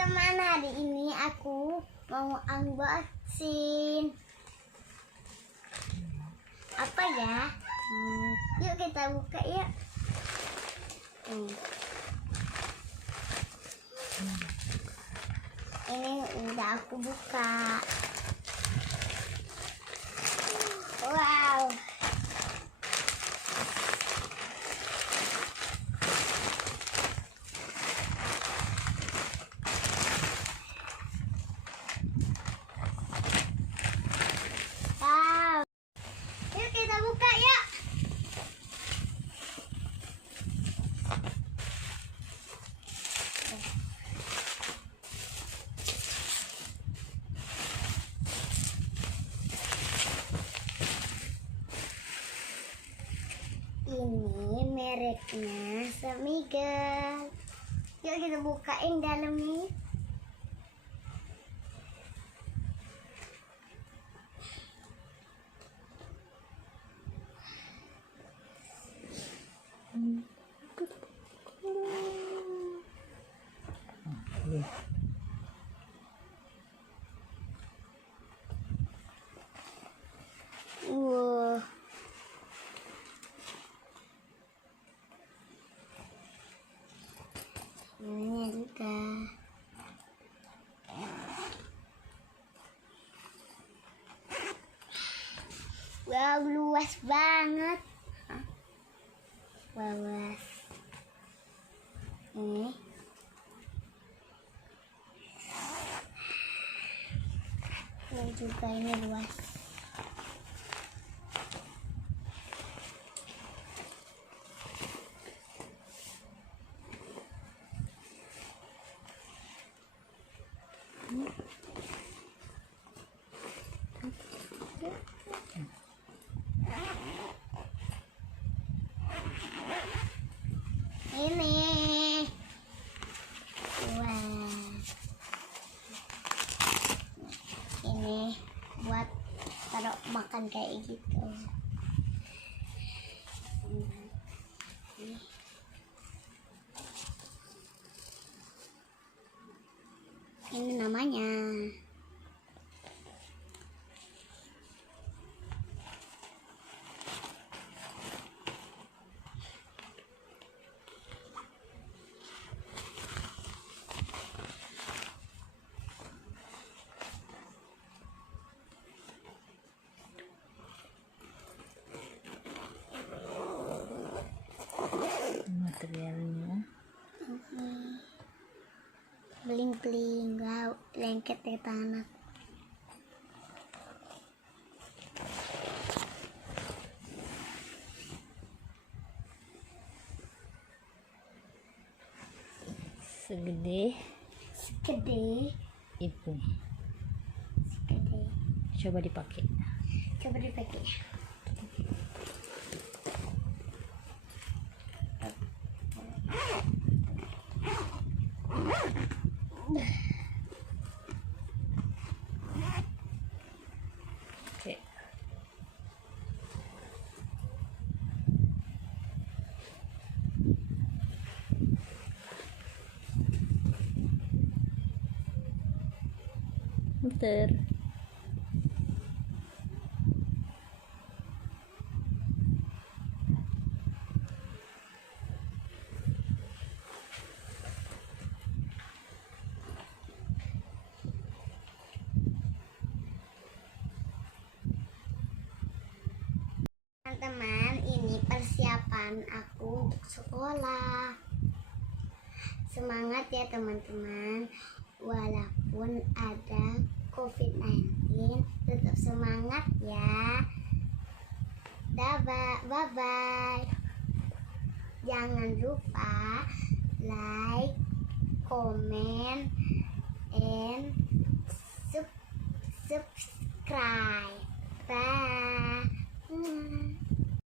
Teman-teman, hari ini aku mau unboxing. Apa ya? Yuk kita buka yuk. Ini udah aku buka. Wow. Wow. Yuk kita buka yuk. Ini mereknya Smiggle. Yuk kita bukain dalamnya. Wow. Ini juga. Wow, luas banget. Luas. Ini. Ini juga ini luas. Ini. Wah. Ini buat taruh makan kayak gitu. Ini namanya. Materialnya Bling-bling, wow, lengket di tanah. segede itu. itu. Segede. Coba dipakai. Coba dipakai. Oke. Muter. Teman-teman, ini persiapan aku untuk sekolah. Semangat ya teman-teman. Walaupun ada COVID-19, tetap semangat ya. Bye-bye. Jangan lupa like, comment, and subscribe. Bye.